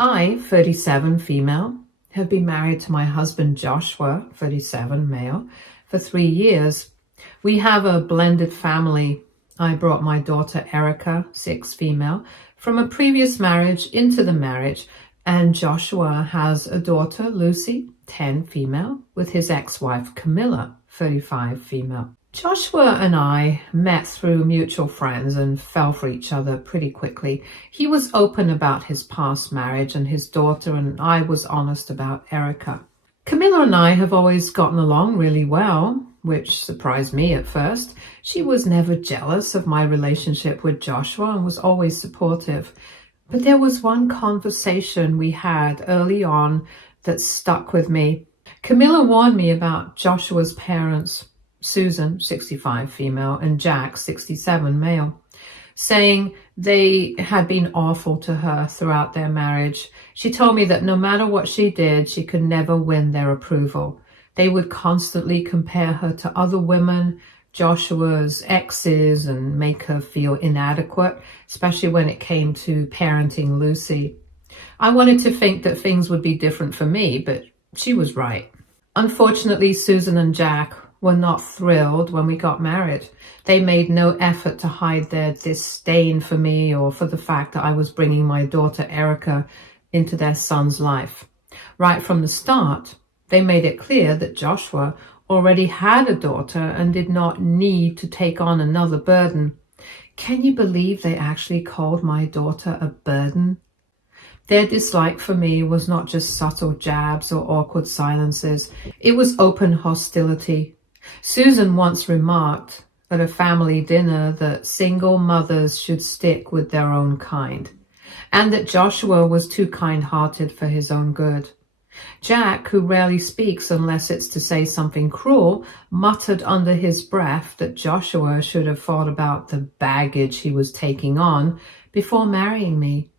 I, 37, female, have been married to my husband Joshua, 37, male, for 3 years. We have a blended family. I brought my daughter Erica, 6, female, from a previous marriage into the marriage, and Joshua has a daughter, Lucy, 10, female, with his ex-wife Camilla, 35, female. Joshua and I met through mutual friends and fell for each other pretty quickly. He was open about his past marriage and his daughter, and I was honest about Erica. Camilla and I have always gotten along really well, which surprised me at first. She was never jealous of my relationship with Joshua and was always supportive. But there was one conversation we had early on that stuck with me. Camilla warned me about Joshua's parents, Susan, 65, female, and Jack, 67, male, saying they had been awful to her throughout their marriage. She told me that no matter what she did, she could never win their approval. They would constantly compare her to other women, Joshua's exes, and make her feel inadequate, especially when it came to parenting Lucy. I wanted to think that things would be different for me, but she was right. Unfortunately, Susan and Jack were not thrilled when we got married. They made no effort to hide their disdain for me or for the fact that I was bringing my daughter Erica into their son's life. Right from the start, they made it clear that Joshua already had a daughter and did not need to take on another burden. Can you believe they actually called my daughter a burden? Their dislike for me was not just subtle jabs or awkward silences. It was open hostility. Susan once remarked at a family dinner that single mothers should stick with their own kind, and that Joshua was too kind-hearted for his own good. Jack, who rarely speaks unless it's to say something cruel, muttered under his breath that Joshua should have thought about the baggage he was taking on before marrying me.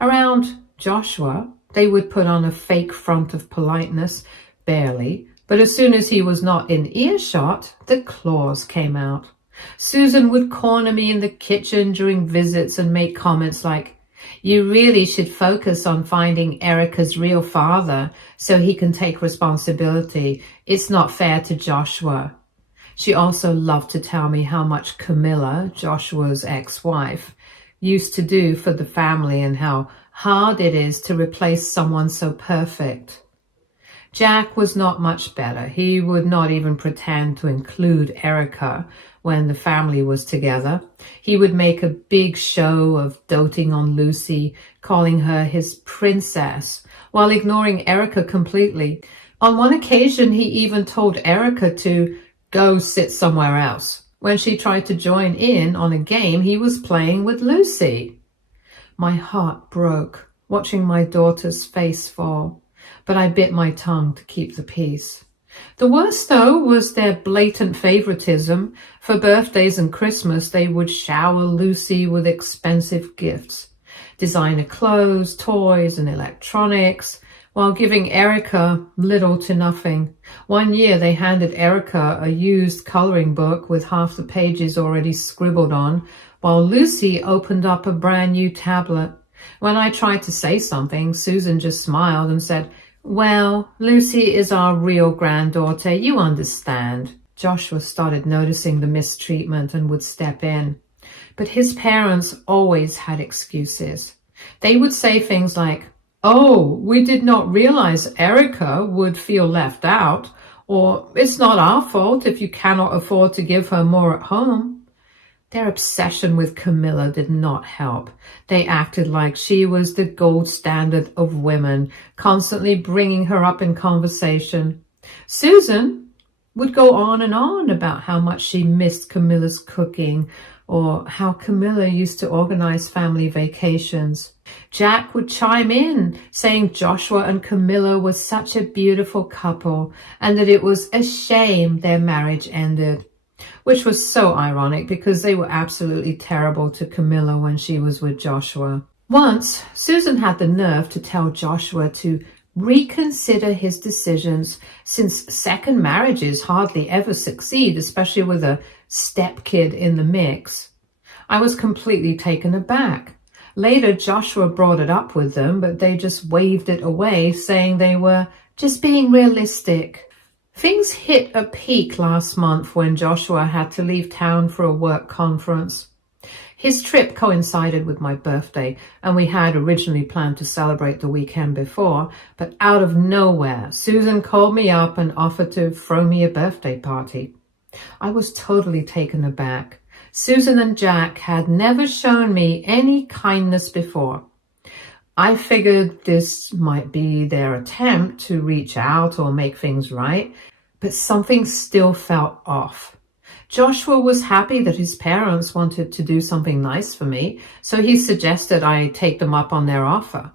Around Joshua, they would put on a fake front of politeness, barely, but as soon as he was not in earshot, the claws came out. Susan would corner me in the kitchen during visits and make comments like, "You really should focus on finding Erica's real father so he can take responsibility. It's not fair to Joshua." She also loved to tell me how much Camilla, Joshua's ex-wife, used to do for the family and how hard it is to replace someone so perfect. Jack was not much better. He would not even pretend to include Erica when the family was together. He would make a big show of doting on Lucy, calling her his princess, while ignoring Erica completely. On one occasion, he even told Erica to go sit somewhere else when she tried to join in on a game he was playing with Lucy. My heart broke watching my daughter's face fall, but I bit my tongue to keep the peace. The worst, though, was their blatant favoritism. For birthdays and Christmas, they would shower Lucy with expensive gifts, designer clothes, toys, and electronics, while giving Erica little to nothing. One year, they handed Erica a used coloring book with half the pages already scribbled on, while Lucy opened up a brand new tablet. When I tried to say something, Susan just smiled and said, "Well, Lucy is our real granddaughter, you understand." Joshua started noticing the mistreatment and would step in. But his parents always had excuses. They would say things like, "Oh, we did not realize Erica would feel left out," or "It's not our fault if you cannot afford to give her more at home." Their obsession with Camilla did not help. They acted like she was the gold standard of women, constantly bringing her up in conversation. Susan would go on and on about how much she missed Camilla's cooking, or how Camilla used to organize family vacations. Jack would chime in, saying Joshua and Camilla were such a beautiful couple, and that it was a shame their marriage ended. Which was so ironic because they were absolutely terrible to Camilla when she was with Joshua. Once, Susan had the nerve to tell Joshua to reconsider his decisions, since second marriages hardly ever succeed, especially with a stepkid in the mix. I was completely taken aback. Later, Joshua brought it up with them, but they just waved it away, saying they were just being realistic. Things hit a peak last month when Joshua had to leave town for a work conference. His trip coincided with my birthday, and we had originally planned to celebrate the weekend before, but out of nowhere, Susan called me up and offered to throw me a birthday party. I was totally taken aback. Susan and Jack had never shown me any kindness before. I figured this might be their attempt to reach out or make things right, but something still felt off. Joshua was happy that his parents wanted to do something nice for me, so he suggested I take them up on their offer.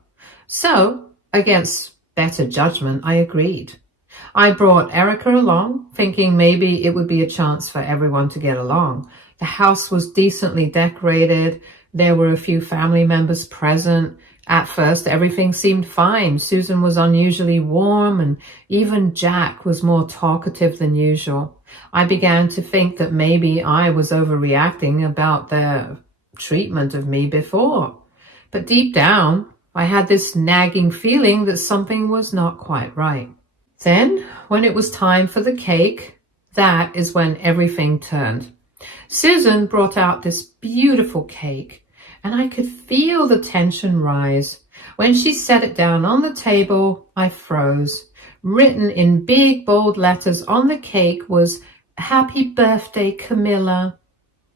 So, against better judgment, I agreed. I brought Erica along, thinking maybe it would be a chance for everyone to get along. The house was decently decorated. There were a few family members present. At first, everything seemed fine. Susan was unusually warm, and even Jack was more talkative than usual. I began to think that maybe I was overreacting about their treatment of me before. But deep down, I had this nagging feeling that something was not quite right. Then, when it was time for the cake, that is when everything turned. Susan brought out this beautiful cake, and I could feel the tension rise. When she set it down on the table, I froze. Written in big, bold letters on the cake was, "Happy birthday, Camilla."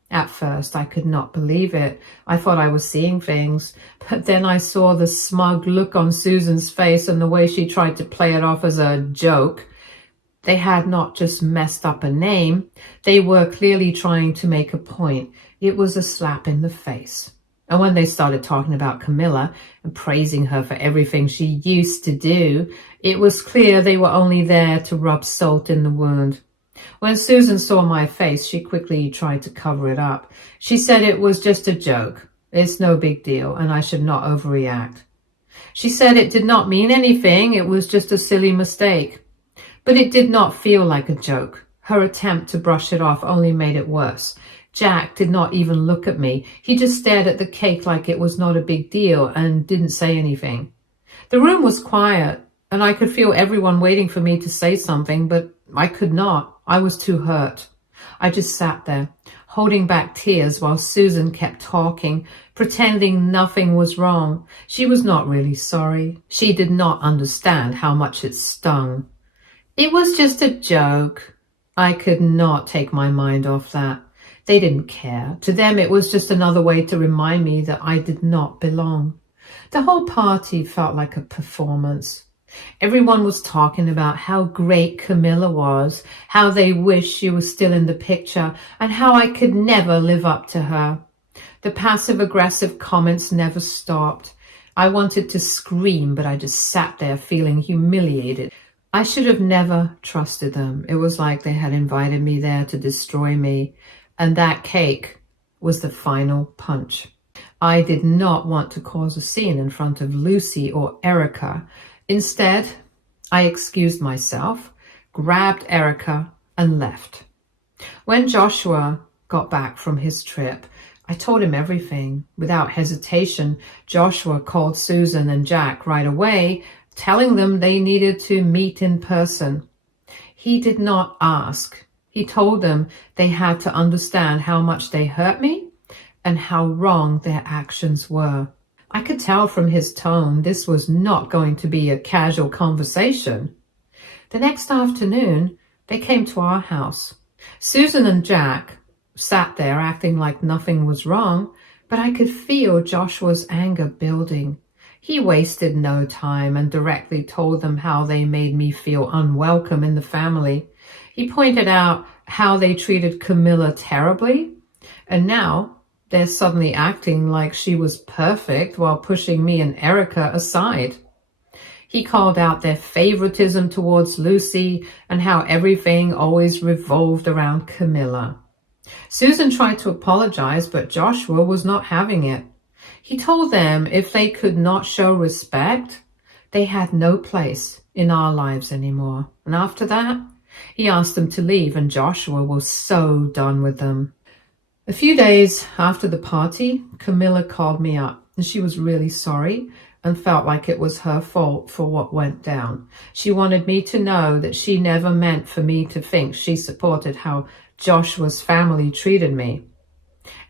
At first, I could not believe it. I thought I was seeing things. But then I saw the smug look on Susan's face and the way she tried to play it off as a joke. They had not just messed up a name. They were clearly trying to make a point. It was a slap in the face. And when they started talking about Camilla and praising her for everything she used to do, it was clear they were only there to rub salt in the wound. When Susan saw my face, she quickly tried to cover it up. She said it was just a joke. It's no big deal, and I should not overreact. She said it did not mean anything. It was just a silly mistake. But it did not feel like a joke. Her attempt to brush it off only made it worse. Jack did not even look at me. He just stared at the cake like it was not a big deal and didn't say anything. The room was quiet, and I could feel everyone waiting for me to say something, but I could not. I was too hurt. I just sat there, holding back tears while Susan kept talking, pretending nothing was wrong. She was not really sorry. She did not understand how much it stung. It was just a joke. I could not take my mind off that. They didn't care. To them, it was just another way to remind me that I did not belong. The whole party felt like a performance. Everyone was talking about how great Camilla was, how they wished she was still in the picture, and how I could never live up to her. The passive-aggressive comments never stopped. I wanted to scream, but I just sat there feeling humiliated. I should have never trusted them. It was like they had invited me there to destroy me. And that cake was the final punch. I did not want to cause a scene in front of Lucy or Erica. Instead, I excused myself, grabbed Erica, and left. When Joshua got back from his trip, I told him everything. Without hesitation, Joshua called Susan and Jack right away, telling them they needed to meet in person. He did not ask. He told them they had to understand how much they hurt me and how wrong their actions were. I could tell from his tone this was not going to be a casual conversation. The next afternoon, they came to our house. Susan and Jack sat there acting like nothing was wrong, but I could feel Joshua's anger building. He wasted no time and directly told them how they made me feel unwelcome in the family. He pointed out how they treated Camilla terribly, and now they're suddenly acting like she was perfect while pushing me and Erica aside. He called out their favoritism towards Lucy and how everything always revolved around Camilla. Susan tried to apologize, but Joshua was not having it. He told them if they could not show respect, they had no place in our lives anymore. And after that, he asked them to leave, and Joshua was so done with them. A few days after the party, Camilla called me up. and she was really sorry and felt like it was her fault for what went down. She wanted me to know that she never meant for me to think she supported how Joshua's family treated me.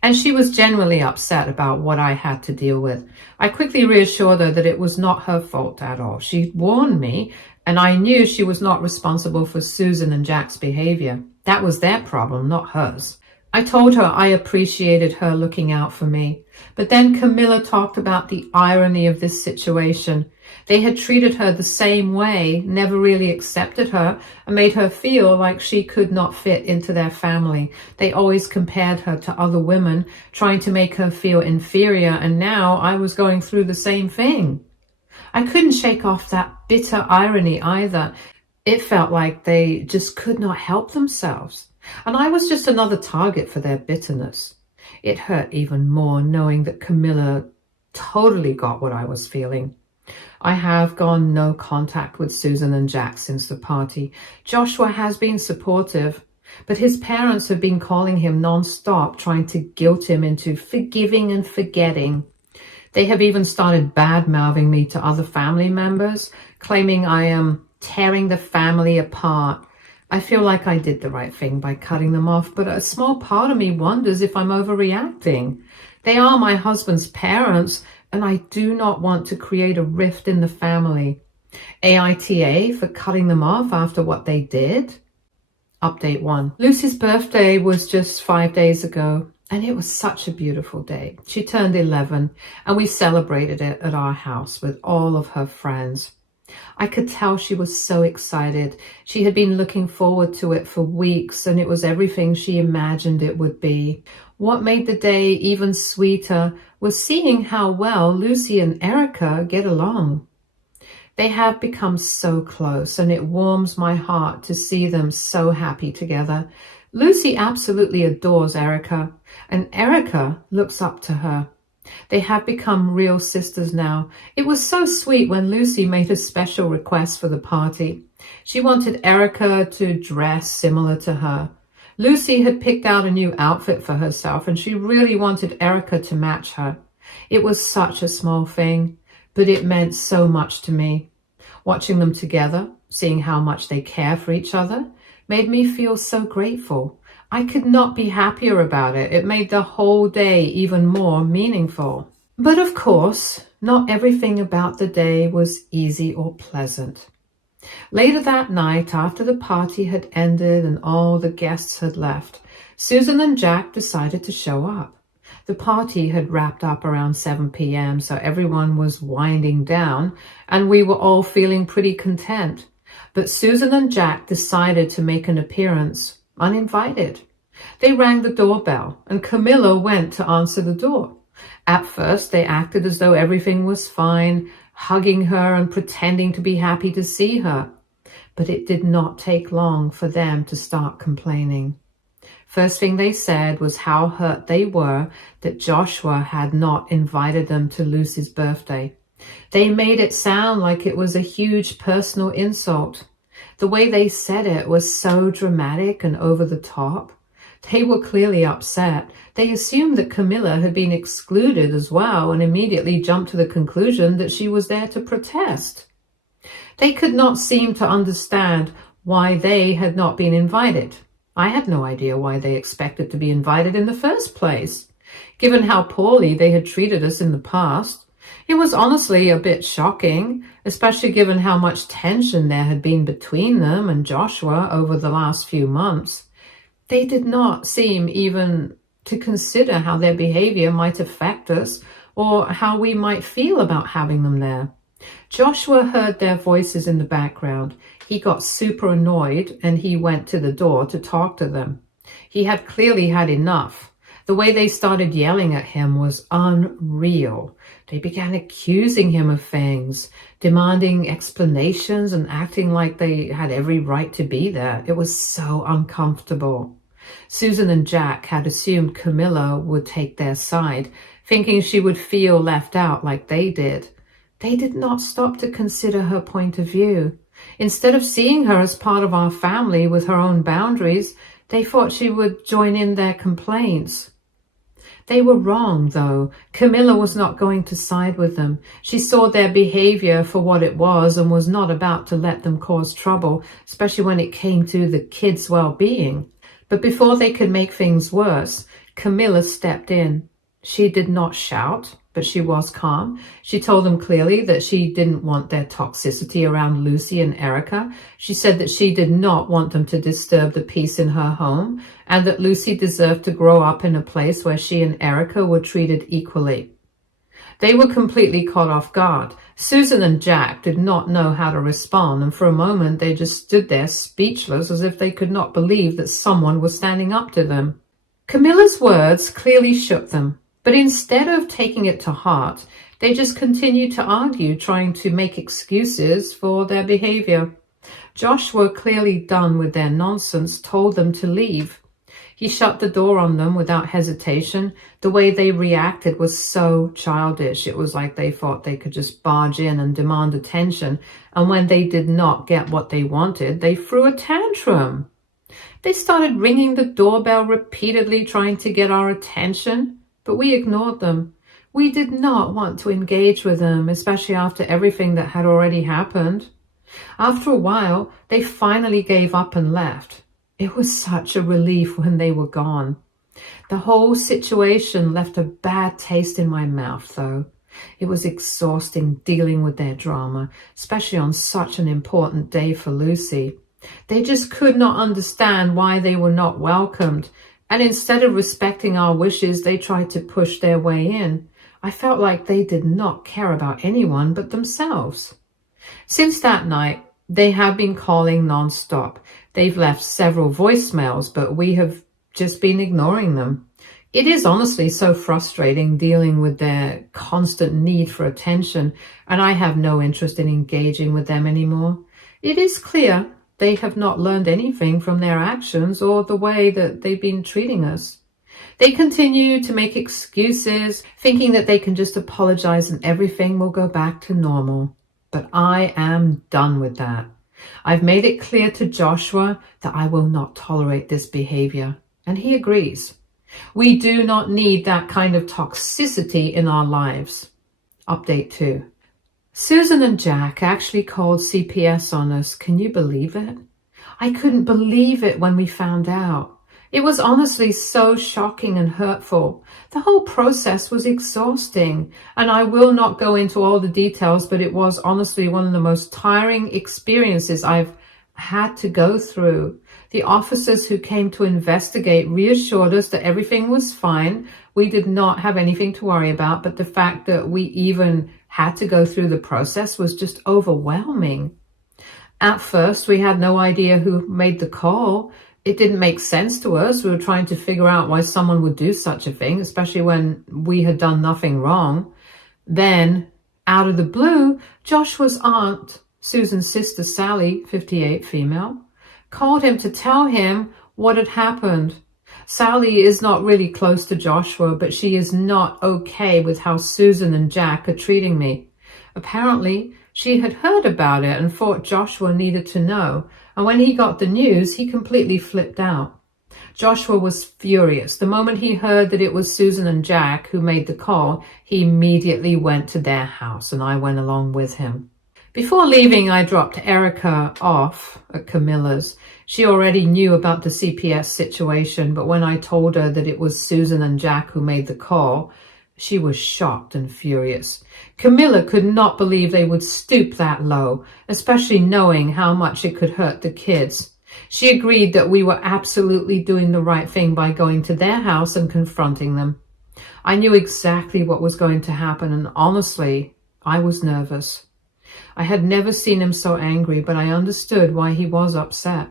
And she was genuinely upset about what I had to deal with. I quickly reassured her that it was not her fault at all. She warned me, and I knew she was not responsible for Susan and Jack's behavior. That was their problem, not hers. I told her I appreciated her looking out for me. But then Camilla talked about the irony of this situation. They had treated her the same way, never really accepted her, and made her feel like she could not fit into their family. They always compared her to other women, trying to make her feel inferior, and now I was going through the same thing. I couldn't shake off that bitter irony either. It felt like they just could not help themselves, and I was just another target for their bitterness. It hurt even more knowing that Camilla totally got what I was feeling. I have gone no contact with Susan and Jack since the party. Joshua has been supportive, but his parents have been calling him non-stop, trying to guilt him into forgiving and forgetting. They have even started bad-mouthing me to other family members, claiming I am tearing the family apart. I feel like I did the right thing by cutting them off, but a small part of me wonders if I'm overreacting. They are my husband's parents, and I do not want to create a rift in the family. Aita for cutting them off after what they did? Update 1. Lucy's birthday was just 5 days ago, and it was such a beautiful day. She turned 11, and we celebrated it at our house with all of her friends. I could tell she was so excited. She had been looking forward to it for weeks, and it was everything she imagined it would be. What made the day even sweeter was seeing how well Lucy and Erica get along. They have become so close, and it warms my heart to see them so happy together. Lucy absolutely adores Erica, and Erica looks up to her. They have become real sisters now. It was so sweet when Lucy made a special request for the party. She wanted Erica to dress similar to her. Lucy had picked out a new outfit for herself, and she really wanted Erica to match her. It was such a small thing, but it meant so much to me. Watching them together, seeing how much they care for each other, made me feel so grateful. I could not be happier about it. It made the whole day even more meaningful. But of course, not everything about the day was easy or pleasant. Later that night, after the party had ended and all the guests had left, Susan and Jack decided to show up. The party had wrapped up around 7 p.m., so everyone was winding down, and we were all feeling pretty content. But Susan and Jack decided to make an appearance, uninvited. They rang the doorbell, and Camilla went to answer the door. At first, they acted as though everything was fine, hugging her and pretending to be happy to see her. But it did not take long for them to start complaining. First thing they said was how hurt they were that Joshua had not invited them to Lucy's birthday. They made it sound like it was a huge personal insult. The way they said it was so dramatic and over the top. They were clearly upset. They assumed that Camilla had been excluded as well and immediately jumped to the conclusion that she was there to protest. They could not seem to understand why they had not been invited. I had no idea why they expected to be invited in the first place. Given how poorly they had treated us in the past, it was honestly a bit shocking, especially given how much tension there had been between them and Joshua over the last few months. They did not seem even to consider how their behavior might affect us or how we might feel about having them there. Joshua heard their voices in the background. He got super annoyed and he went to the door to talk to them. He had clearly had enough. The way they started yelling at him was unreal. They began accusing him of things, demanding explanations and acting like they had every right to be there. It was so uncomfortable. Susan and Jack had assumed Camilla would take their side, thinking she would feel left out like they did. They did not stop to consider her point of view. Instead of seeing her as part of our family with her own boundaries, they thought she would join in their complaints. They were wrong, though. Camilla was not going to side with them. She saw their behavior for what it was and was not about to let them cause trouble, especially when it came to the kids' well-being. But before they could make things worse, Camilla stepped in. She did not shout, but she was calm. She told them clearly that she didn't want their toxicity around Lucy and Erica. She said that she did not want them to disturb the peace in her home, and that Lucy deserved to grow up in a place where she and Erica were treated equally. They were completely caught off guard. Susan and Jack did not know how to respond, and for a moment they just stood there speechless, as if they could not believe that someone was standing up to them. Camilla's words clearly shook them. But instead of taking it to heart, they just continued to argue, trying to make excuses for their behavior. Joshua, clearly done with their nonsense, told them to leave. He shut the door on them without hesitation. The way they reacted was so childish. It was like they thought they could just barge in and demand attention. And when they did not get what they wanted, they threw a tantrum. They started ringing the doorbell repeatedly, trying to get our attention. But we ignored them. We did not want to engage with them, especially after everything that had already happened. After a while, they finally gave up and left. It was such a relief when they were gone. The whole situation left a bad taste in my mouth, though. It was exhausting dealing with their drama, especially on such an important day for Lucy. They just could not understand why they were not welcomed. And instead of respecting our wishes, they tried to push their way in. I felt like they did not care about anyone but themselves. Since that night, they have been calling non-stop. They've left several voicemails, but we have just been ignoring them. It is honestly so frustrating dealing with their constant need for attention, and I have no interest in engaging with them anymore. It is clear they have not learned anything from their actions or the way that they've been treating us. They continue to make excuses, thinking that they can just apologize and everything will go back to normal. But I am done with that. I've made it clear to Joshua that I will not tolerate this behavior, and he agrees. We do not need that kind of toxicity in our lives. Update 2. Susan and Jack actually called CPS on us. Can you believe it? I couldn't believe it when we found out. It was honestly so shocking and hurtful. The whole process was exhausting, and I will not go into all the details, but it was honestly one of the most tiring experiences I've had to go through. The officers who came to investigate reassured us that everything was fine. We did not have anything to worry about, but the fact that we even had to go through the process was just overwhelming. At first, we had no idea who made the call. It didn't make sense to us. We were trying to figure out why someone would do such a thing, especially when we had done nothing wrong. Then, out of the blue, Joshua's aunt, Susan's sister Sally, 58, female, called him to tell him what had happened. Sally is not really close to Joshua, but she is not okay with how Susan and Jack are treating me. Apparently, she had heard about it and thought Joshua needed to know, and when he got the news, he completely flipped out. Joshua was furious. The moment he heard that it was Susan and Jack who made the call, he immediately went to their house, and I went along with him. Before leaving, I dropped Erica off at Camilla's. She already knew about the CPS situation, but when I told her that it was Susan and Jack who made the call, she was shocked and furious. Camilla could not believe they would stoop that low, especially knowing how much it could hurt the kids. She agreed that we were absolutely doing the right thing by going to their house and confronting them. I knew exactly what was going to happen, and honestly, I was nervous. I had never seen him so angry, but I understood why he was upset.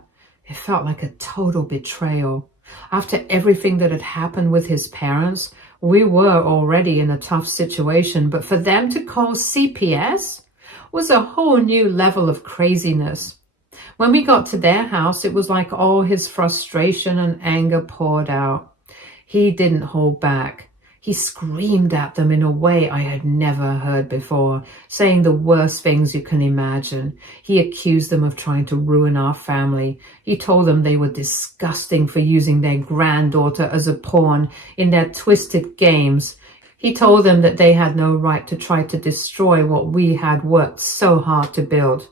It felt like a total betrayal. After everything that had happened with his parents, we were already in a tough situation, but for them to call CPS was a whole new level of craziness. When we got to their house, it was like all his frustration and anger poured out. He didn't hold back. He screamed at them in a way I had never heard before, saying the worst things you can imagine. He accused them of trying to ruin our family. He told them they were disgusting for using their granddaughter as a pawn in their twisted games. He told them that they had no right to try to destroy what we had worked so hard to build.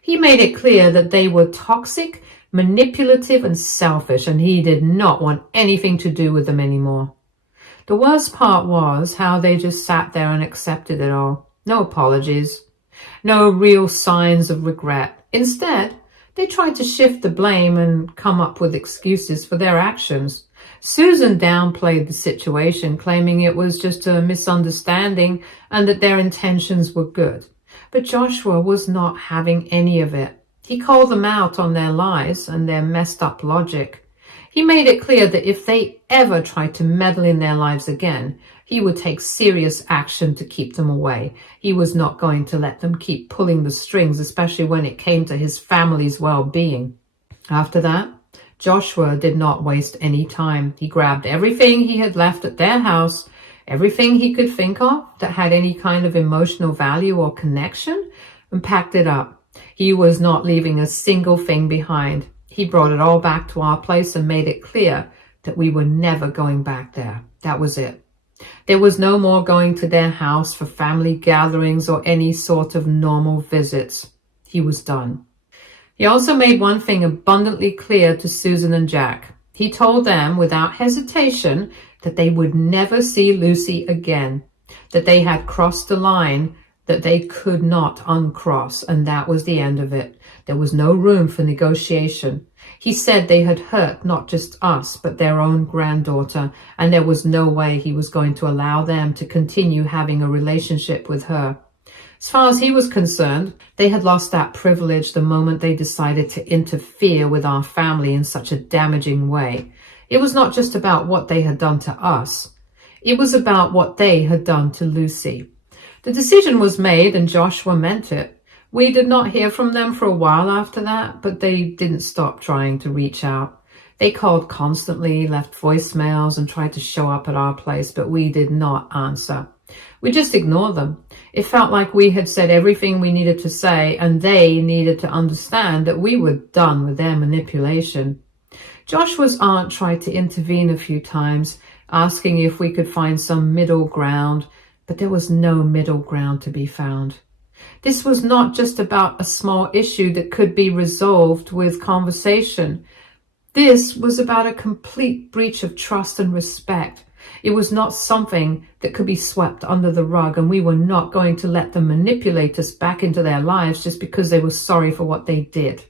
He made it clear that they were toxic, manipulative, and selfish, and he did not want anything to do with them anymore. The worst part was how they just sat there and accepted it all. No apologies. No real signs of regret. Instead, they tried to shift the blame and come up with excuses for their actions. Susan downplayed the situation, claiming it was just a misunderstanding and that their intentions were good. But Joshua was not having any of it. He called them out on their lies and their messed up logic. He made it clear that if they ever tried to meddle in their lives again, he would take serious action to keep them away. He was not going to let them keep pulling the strings, especially when it came to his family's well-being. After that, Joshua did not waste any time. He grabbed everything he had left at their house, everything he could think of that had any kind of emotional value or connection, and packed it up. He was not leaving a single thing behind. He brought it all back to our place and made it clear that we were never going back there. That was it. There was no more going to their house for family gatherings or any sort of normal visits. He was done. He also made one thing abundantly clear to Susan and Jack. He told them without hesitation that they would never see Lucy again, that they had crossed the line that they could not uncross, and that was the end of it. There was no room for negotiation. He said they had hurt not just us, but their own granddaughter, and there was no way he was going to allow them to continue having a relationship with her. As far as he was concerned, they had lost that privilege the moment they decided to interfere with our family in such a damaging way. It was not just about what they had done to us. It was about what they had done to Lucy. The decision was made and Joshua meant it. We did not hear from them for a while after that, but they didn't stop trying to reach out. They called constantly, left voicemails, and tried to show up at our place, but we did not answer. We just ignored them. It felt like we had said everything we needed to say, and they needed to understand that we were done with their manipulation. Joshua's aunt tried to intervene a few times, asking if we could find some middle ground, but there was no middle ground to be found. This was not just about a small issue that could be resolved with conversation. This was about a complete breach of trust and respect. It was not something that could be swept under the rug, and we were not going to let them manipulate us back into their lives just because they were sorry for what they did.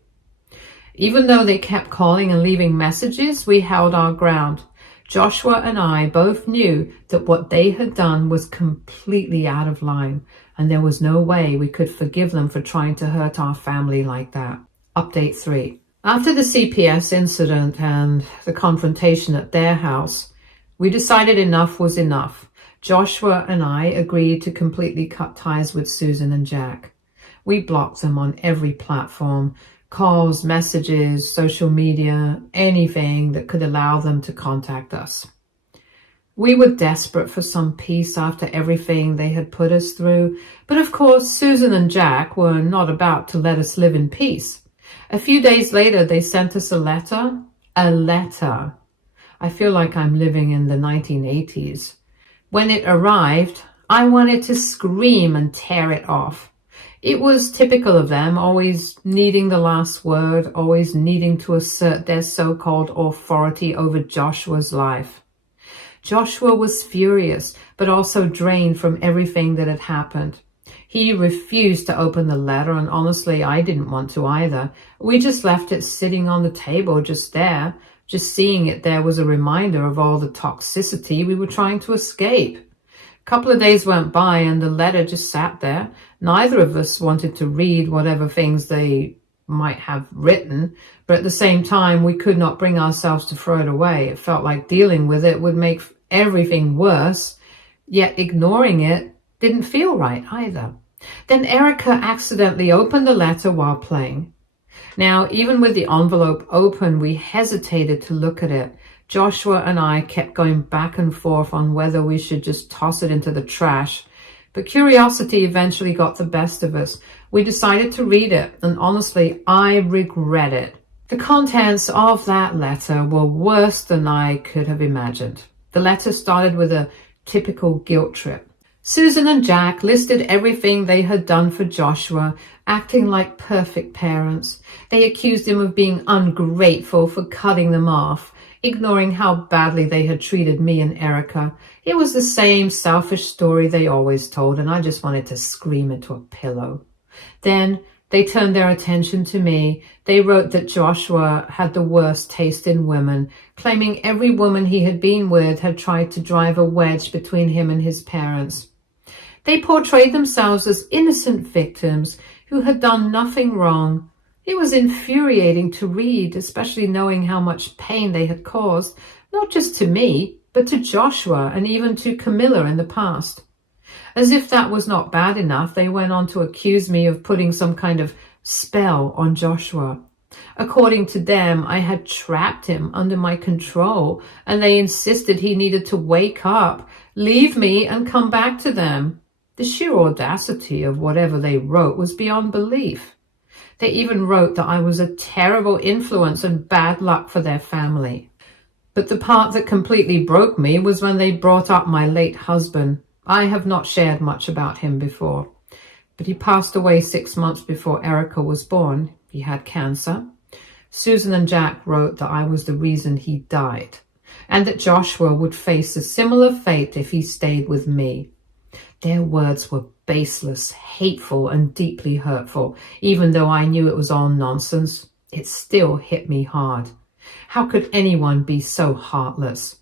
Even though they kept calling and leaving messages, we held our ground. Joshua and I both knew that what they had done was completely out of line, and there was no way we could forgive them for trying to hurt our family like that. Update 3. After the CPS incident and the confrontation at their house, we decided enough was enough. Joshua and I agreed to completely cut ties with Susan and Jack. We blocked them on every platform. Calls, messages, social media, anything that could allow them to contact us. We were desperate for some peace after everything they had put us through, but of course Susan and Jack were not about to let us live in peace. A few days later, they sent us a letter. A letter. I feel like I'm living in the 1980s. When it arrived, I wanted to scream and tear it off. It was typical of them, always needing the last word, always needing to assert their so-called authority over Joshua's life. Joshua was furious, but also drained from everything that had happened. He refused to open the letter, and honestly, I didn't want to either. We just left it sitting on the table, just there. Just seeing it there was a reminder of all the toxicity we were trying to escape. A couple of days went by and the letter just sat there. Neither of us wanted to read whatever things they might have written, but at the same time, we could not bring ourselves to throw it away. It felt like dealing with it would make everything worse, yet ignoring it didn't feel right either. Then Erica accidentally opened the letter while playing. Now, even with the envelope open, we hesitated to look at it. Joshua and I kept going back and forth on whether we should just toss it into the trash. But curiosity eventually got the best of us. We decided to read it, and honestly, I regret it. The contents of that letter were worse than I could have imagined. The letter started with a typical guilt trip. Susan and Jack listed everything they had done for Joshua, acting like perfect parents. They accused him of being ungrateful for cutting them off, ignoring how badly they had treated me and Erica. It was the same selfish story they always told, and I just wanted to scream into a pillow. Then they turned their attention to me. They wrote that Joshua had the worst taste in women, claiming every woman he had been with had tried to drive a wedge between him and his parents. They portrayed themselves as innocent victims who had done nothing wrong. It was infuriating to read, especially knowing how much pain they had caused, not just to me, but to Joshua and even to Camilla in the past. As if that was not bad enough, they went on to accuse me of putting some kind of spell on Joshua. According to them, I had trapped him under my control, and they insisted he needed to wake up, leave me, and come back to them. The sheer audacity of whatever they wrote was beyond belief. They even wrote that I was a terrible influence and bad luck for their family. But the part that completely broke me was when they brought up my late husband. I have not shared much about him before, but he passed away 6 months before Erica was born. He had cancer. Susan and Jack wrote that I was the reason he died, and that Joshua would face a similar fate if he stayed with me. Their words were baseless, hateful, and deeply hurtful. Even though I knew it was all nonsense, it still hit me hard. How could anyone be so heartless?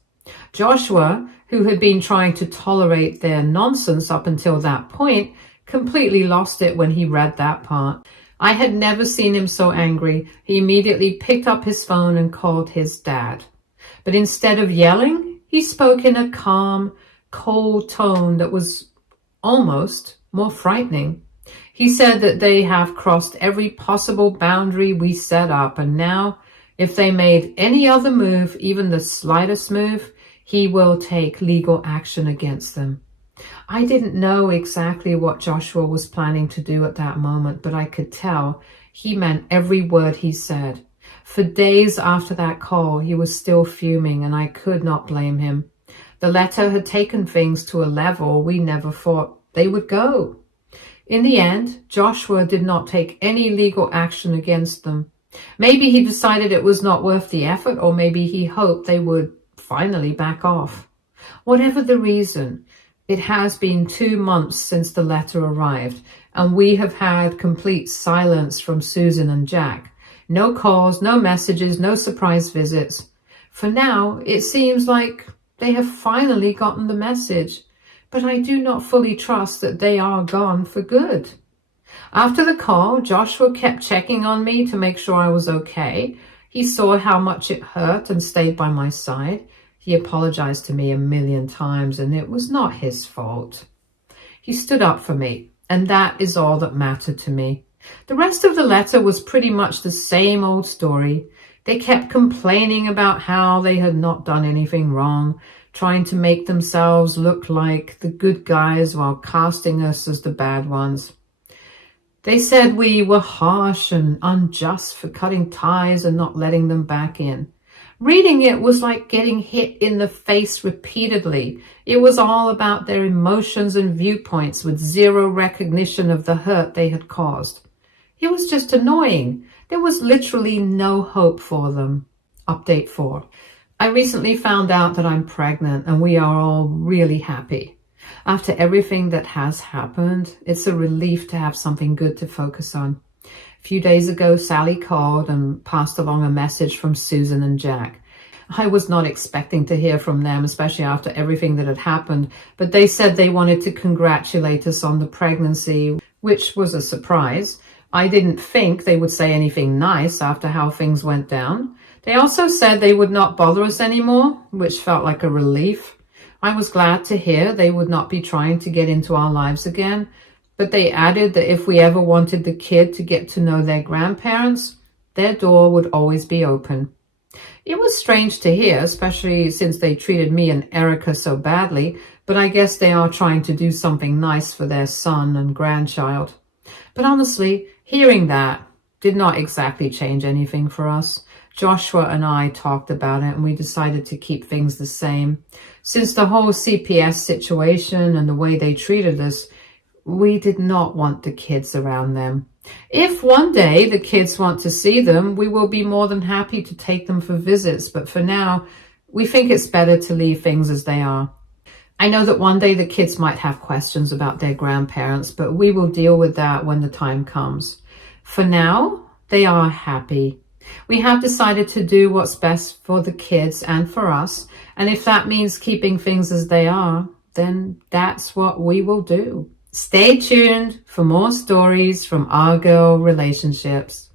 Joshua, who had been trying to tolerate their nonsense up until that point, completely lost it when he read that part. I had never seen him so angry. He immediately picked up his phone and called his dad. But instead of yelling, he spoke in a calm, cold tone that was almost more frightening. He said that they have crossed every possible boundary we set up, and now, if they made any other move, even the slightest move, he will take legal action against them. I didn't know exactly what Joshua was planning to do at that moment, but I could tell he meant every word he said. For days after that call, he was still fuming, and I could not blame him. The letter had taken things to a level we never thought they would go. In the end, Joshua did not take any legal action against them. Maybe he decided it was not worth the effort, or maybe he hoped they would finally back off. Whatever the reason, it has been 2 months since the letter arrived, and we have had complete silence from Susan and Jack. No calls, no messages, no surprise visits. For now, it seems like they have finally gotten the message, but I do not fully trust that they are gone for good. After the call, Joshua kept checking on me to make sure I was okay. He saw how much it hurt and stayed by my side. He apologized to me 1,000,000 times, and it was not his fault. He stood up for me, and that is all that mattered to me. The rest of the letter was pretty much the same old story. They kept complaining about how they had not done anything wrong, trying to make themselves look like the good guys while casting us as the bad ones. They said we were harsh and unjust for cutting ties and not letting them back in. Reading it was like getting hit in the face repeatedly. It was all about their emotions and viewpoints with zero recognition of the hurt they had caused. It was just annoying. There was literally no hope for them. Update 4. I recently found out that I'm pregnant, and we are all really happy. After everything that has happened, it's a relief to have something good to focus on. A few days ago, Sally called and passed along a message from Susan and Jack. I was not expecting to hear from them, especially after everything that had happened, but they said they wanted to congratulate us on the pregnancy, which was a surprise. I didn't think they would say anything nice after how things went down. They also said they would not bother us anymore, which felt like a relief. I was glad to hear they would not be trying to get into our lives again, but they added that if we ever wanted the kid to get to know their grandparents, their door would always be open. It was strange to hear, especially since they treated me and Erica so badly, but I guess they are trying to do something nice for their son and grandchild. But honestly, hearing that did not exactly change anything for us. Joshua and I talked about it and we decided to keep things the same. Since the whole CPS situation and the way they treated us, we did not want the kids around them. If one day the kids want to see them, we will be more than happy to take them for visits. But for now, we think it's better to leave things as they are. I know that one day the kids might have questions about their grandparents, but we will deal with that when the time comes. For now, they are happy. We have decided to do what's best for the kids and for us. And if that means keeping things as they are, then that's what we will do. Stay tuned for more stories from our girl relationships.